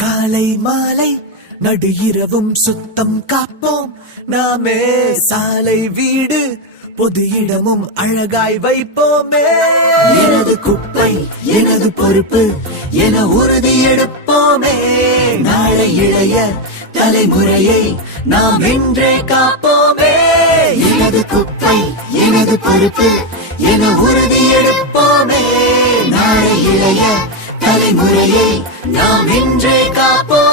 காலை மாலை நடு இரவும் சுத்தம் காப்போம். நாமே சாலை வீடு பொது இடமும் அழகாய் வைப்போமே. எனது குப்பை எனது பொறுப்பு என உறுதி எடுப்போமே. நாளை இளைய தலைமுறையை நாம் இன்றே காப்போமே. எனது குப்பை எனது பொறுப்பு என உறுதி எடுப்போமே. நாளை இளைய தலைமுறையை நாம் இன்றே காப்போம்.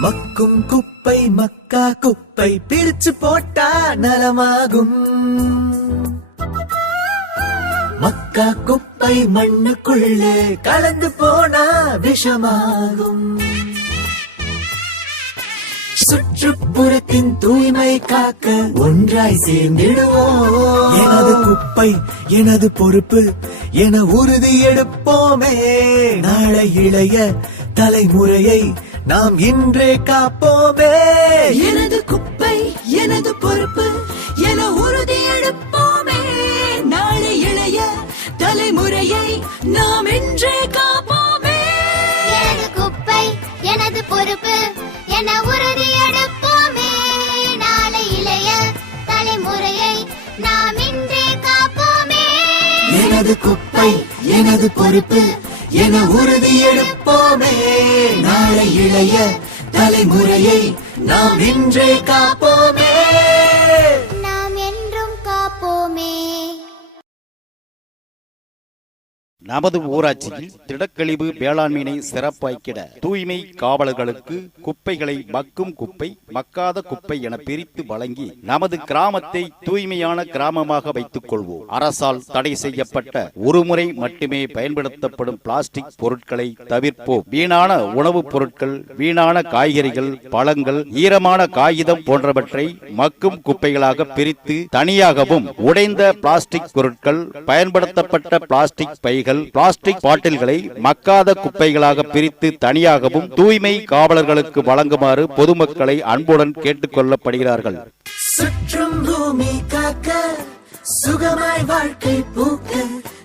மக்கும் குப்பை மக்கா குப்பை பிரிச்சு போட்டா நலமாகும். மக்கா குப்பை மண்ணுக்குள்ளே கலந்து போனா விஷமாகும். சுற்றுப்புறத்தின் தூய்மை காக்க ஒன்றாய் சேர்ந்திடுவோம். எனது குப்பை எனது பொறுப்பு என உறுதி எடுப்போமே. நாளை இளைய தலைமுறையை நாம் இன்றே காப்போமே. எனது குப்பை எனது பொறுப்பு என உறுதி எடுப்போமே. நாளை இளைய தலைமுறையை நாம் இன்றே காப்போமே. எனது குப்பை எனது பொறுப்பு என உறுதி எடுப்போமே. நாளை இளைய தலைமுறையை நாம் இன்றே காப்போமே. எனது குப்பை எனது பொறுப்பு என உறுதி எடுப்போமே. நாளை இளைய தலைமுறையை நாம் இன்றே காப்போமே. நமது ஊராட்சியில் திடக்கழிவு மேலாண்மையினை சிறப்பாய்க்கிட தூய்மை காவலர்களுக்கு குப்பைகளை மக்கும் குப்பை மக்காத குப்பை என பிரித்து வழங்கி நமது கிராமத்தை தூய்மையான கிராமமாக வைத்துக் கொள்வோம் அரசால் தடை செய்யப்பட்ட ஒருமுறை மட்டுமே பயன்படுத்தப்படும் பிளாஸ்டிக் பொருட்களை தவிர்ப்போம். வீணான உணவுப் பொருட்கள் வீணான காய்கறிகள் பழங்கள் ஈரமான காகிதம் போன்றவற்றை மக்கும் குப்பைகளாக பிரித்து தனியாகவும் உடைந்த பிளாஸ்டிக் பொருட்கள் பயன்படுத்தப்பட்ட பிளாஸ்டிக் பைகள் பிளாஸ்டிக் பாட்டில்களை மக்காத குப்பைகளாக பிரித்து தனியாகவும் தூய்மை காவலர்களுக்கு வழங்குமாறு பொதுமக்களை அன்புடன் கேட்டுக் கொள்ளப்படுகிறார்கள் சுற்றும் பூமி காக்க சுகமாய் வாழ்க்கை பூக்க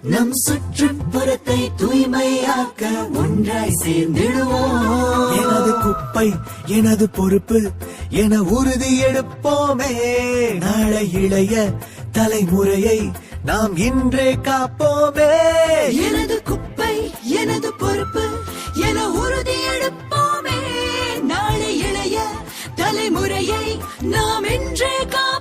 நம் சுற்றுப்புறத்தை தூய்மையாக்க ஒன்றாய் சேர்ந்திடுவோம். எனது குப்பை எனது பொறுப்பு என உறுதி எடுப்போமே. நாளை இளைய தலைமுறையை நாம் இன்றே காப்போமே. தலைமுறையை நாம் என்றே காப்போம்.